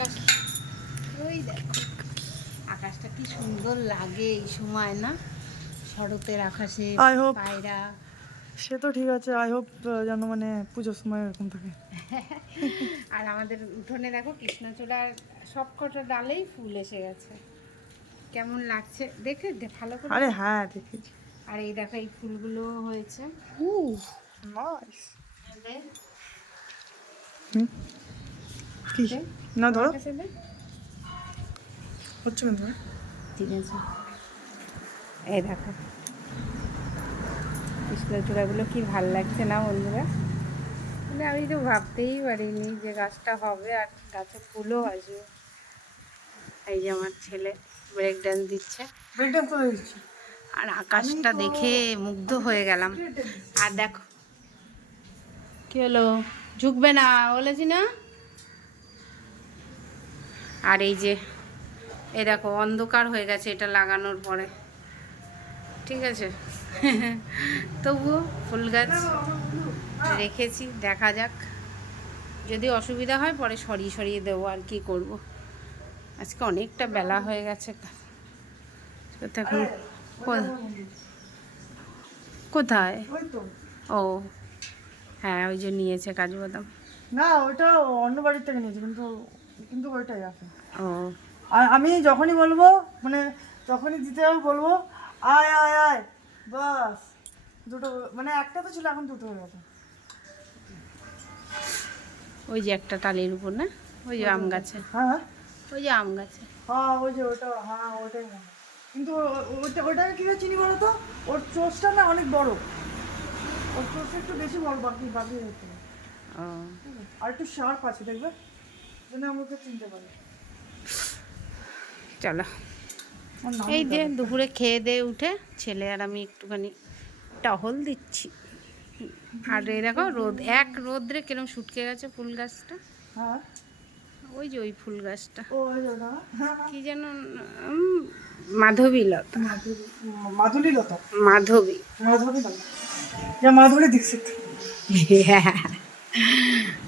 ওই দেখো আকাশটা কি সুন্দর লাগে এই সময় না? শরতের আকাশে পায়রা। সে তো ঠিক আছে আই হোপ যেন মানে পুজোর সময় এরকম থাকে। আর আমাদের উঠোনে দেখো কৃষ্ণচূড়ার সব কটা ডালেই ফুল এসে গেছে। কেমন লাগছে? দেখে ভালো করে আরে হ্যাঁ দেখেছি। আর এই দেখো এই ফুলগুলো হয়েছে। নাইস কি? না ধরো। হচ্ছে কিন্তু ঠিক আছে। এই দেখো। কৃষ্ণচূড়াগুলো কি ভালো লাগছে না বন্ধুরা? মানে আমি তো ভাবতেই পারিনি যে গাছটা হবে আর গাছে ফুলও আসবে। এই যে আমার ছেলে ব্রেক ডান্স দিচ্ছে। ব্রেক ডান্স করে আর আকাশটা দেখে মুগ্ধ হয়ে গেলাম। আর দেখো। কি হলো? ঝুঁকবে না বলেছি না? আর এই যে এই দেখো, অন্ধকার হয়ে গেছে এটা লাগানোর পরে। ঠিক আছে? তবুও ফুল গাছ রেখেছি, দেখা যাক। যদি অসুবিধা হয়, পরে সরিয়ে সরিয়ে দেবো আর কি করব। আজকে অনেকটা বেলা হয়ে গেছে। এখন কোথায়? ও হ্যাঁ ওই যে নিয়েছে কাজু বাদাম। না, ওটা অন্য বাড়ির থেকে নিয়েছি, কিন্তু কিন্তু ওইটাই আছে। ও। আর আমি যখনই বলব মানে যখনই দিতে যাব বলব আয় আয় আয় বাস। দুটো মানে একটা তো ছিল এখন দুটো হয়ে গেছে। ওই যে একটা টালির উপর না? ওই যে আম গাছে। হ্যাঁ ওই যে আম গাছে। হ্যাঁ ওই যে ওটা হ্যাঁ ওটাই কিন্তু ওটা ওটাকে কী চিনি বলো তো? ওর চোষটা না অনেক বড়। ওর চোষটা একটু বেশি বড় বাকি বাকি হচ্ছে। ও। আর একটু শার্প আছে দেখবে যেন আমাকে চিনতে পারে চলো। এই যে দুপুরে খেয়ে দিয়ে উঠে ছেলে আর আমি একটুখানি টহল দিচ্ছি। আর এই দেখো রোদ এক রোদ্রে কিরম শুটকে গেছে ফুল গাছটা। হ্যাঁ। ওই যে ওই ফুল গাছটা। হ্যাঁ, কি যেন মাধবী লতা। মাধুরী লতা? মাধবী। যা মাধুরী দীক্ষিত